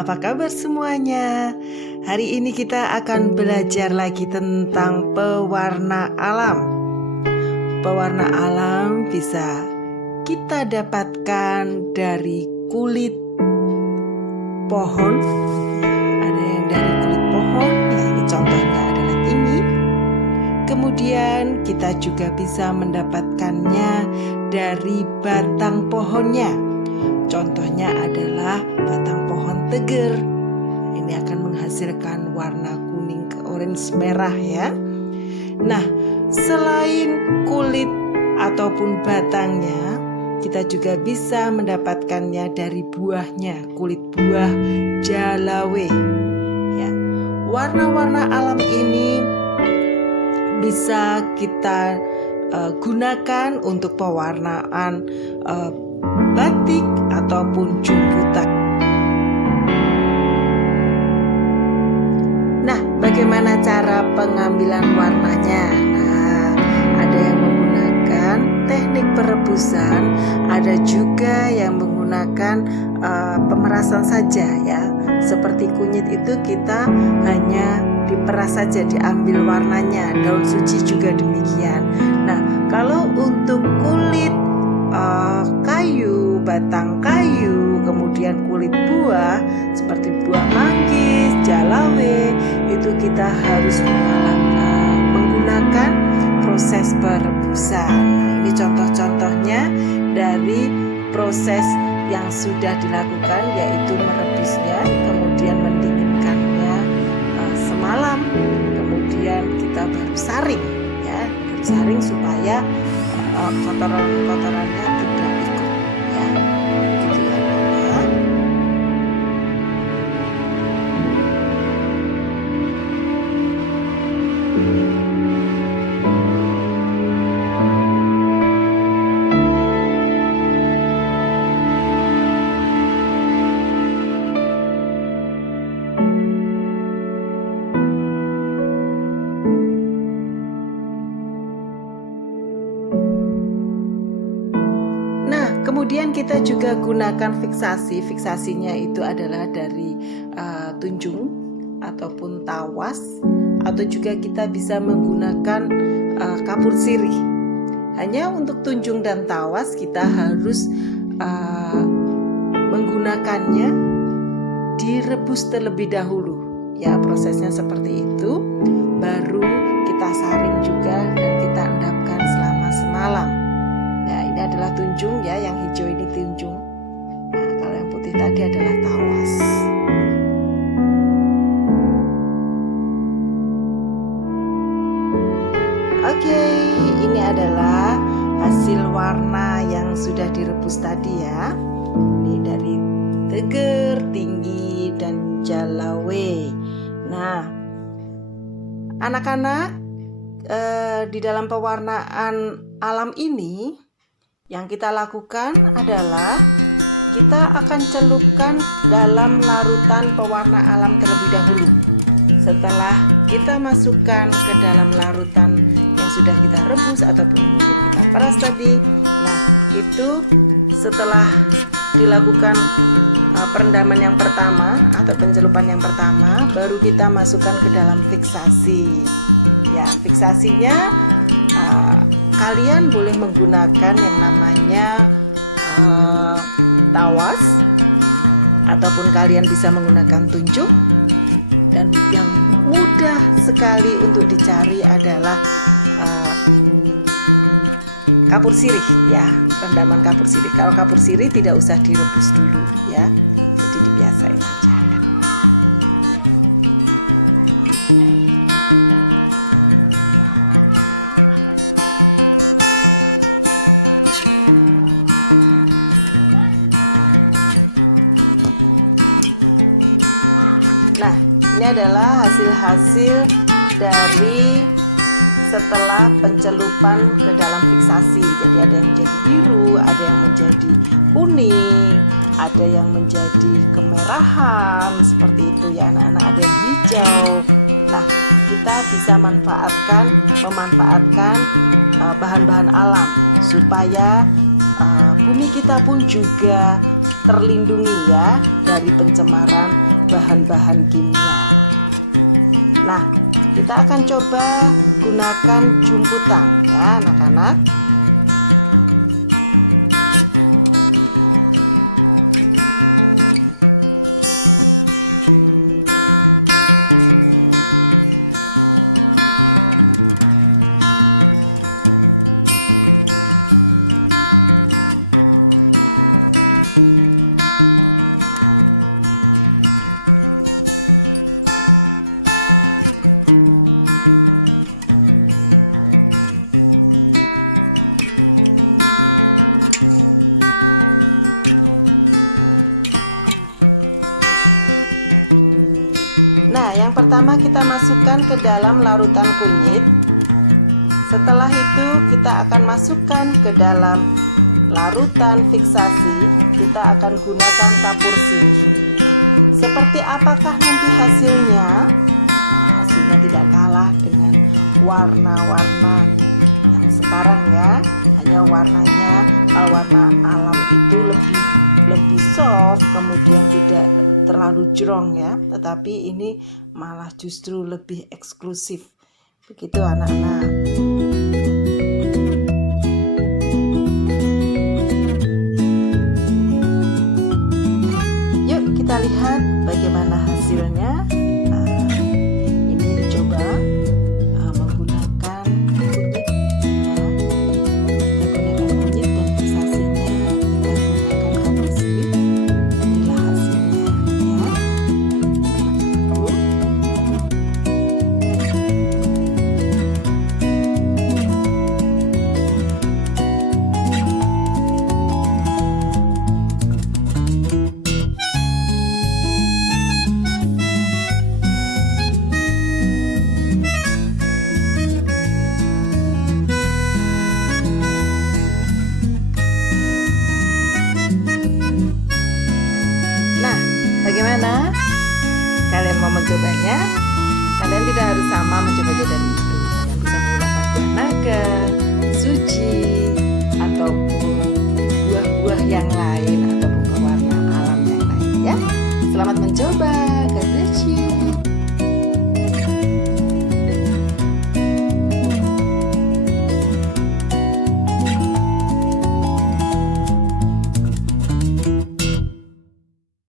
apa kabar semuanya? Hari ini kita akan belajar lagi tentang pewarna alam. Pewarna alam bisa kita dapatkan dari kulit pohon. Ada yang dari kulit pohon, ya ini contohnya adalah ini. Kemudian kita juga bisa mendapatkannya dari batang pohonnya. Contohnya adalah batang pohon teger. Ini akan menghasilkan warna kuning ke orange merah ya. Nah, selain kulit ataupun batangnya, kita juga bisa mendapatkannya dari buahnya, kulit buah jalawe. Ya, warna-warna alam ini bisa kita gunakan untuk pewarnaan batik ataupun jumputan. Nah, bagaimana cara pengambilan warnanya? Nah, ada yang menggunakan teknik perebusan, ada juga yang menggunakan pemerasan saja ya. Seperti kunyit itu kita hanya diperas saja, diambil warnanya. Daun suci juga demikian. Nah, kalau untuk kulit kayu, batang kayu, kemudian kulit buah seperti buah manggis, jalawe, itu kita harus menggunakan proses perebusan. Ini contoh-contohnya dari proses yang sudah dilakukan, yaitu merebusnya, kemudian mendinginkannya semalam, kemudian kita baru saring ya, saring supaya kotoran-kotorannya tidak ikut ya, gitu ya. Kemudian kita juga gunakan fiksasi. Fiksasinya itu adalah dari tunjung ataupun tawas, atau juga kita bisa menggunakan kapur sirih. Hanya untuk tunjung dan tawas kita harus menggunakannya direbus terlebih dahulu. Ya, prosesnya seperti itu. Baru kita saring juga dan kita endapkan selama semalam. Nah, ini adalah tunjung ya, yang hijau ini tunjung. Nah, kalau yang putih tadi adalah tawas. Oke, ini adalah hasil warna yang sudah direbus tadi ya. Ini dari teger, tinggi, dan jalawe. Nah, anak-anak, di dalam pewarnaan alam ini yang kita lakukan adalah kita akan celupkan dalam larutan pewarna alam terlebih dahulu. Setelah kita masukkan ke dalam larutan yang sudah kita rebus ataupun kita peras tadi, nah itu setelah dilakukan perendaman yang pertama atau pencelupan yang pertama, baru kita masukkan ke dalam fiksasi. Ya, fiksasinya kalian boleh menggunakan yang namanya tawas, ataupun kalian bisa menggunakan tunjung, dan yang mudah sekali untuk dicari adalah kapur sirih ya, perendaman kapur sirih. Kalau kapur sirih tidak usah direbus dulu ya, jadi dibiasain aja. Pencelupan ke dalam fiksasi. Jadi ada yang jadi biru, ada yang jadi kuning, ada yang eksklusif. Begitu anak-anak. Yuk kita lihat bagaimana hasilnya. Ini dicoba menggunakan kunyit, ya. Kita gunakan kunyit dan sisanya kita gunakan adhesif. Inilah hasilnya, ya. Bagaimana? Kalian mau mencobanya? Kalian tidak harus sama mencobanya dari ibu. Kalian bisa menggunakan buah naga,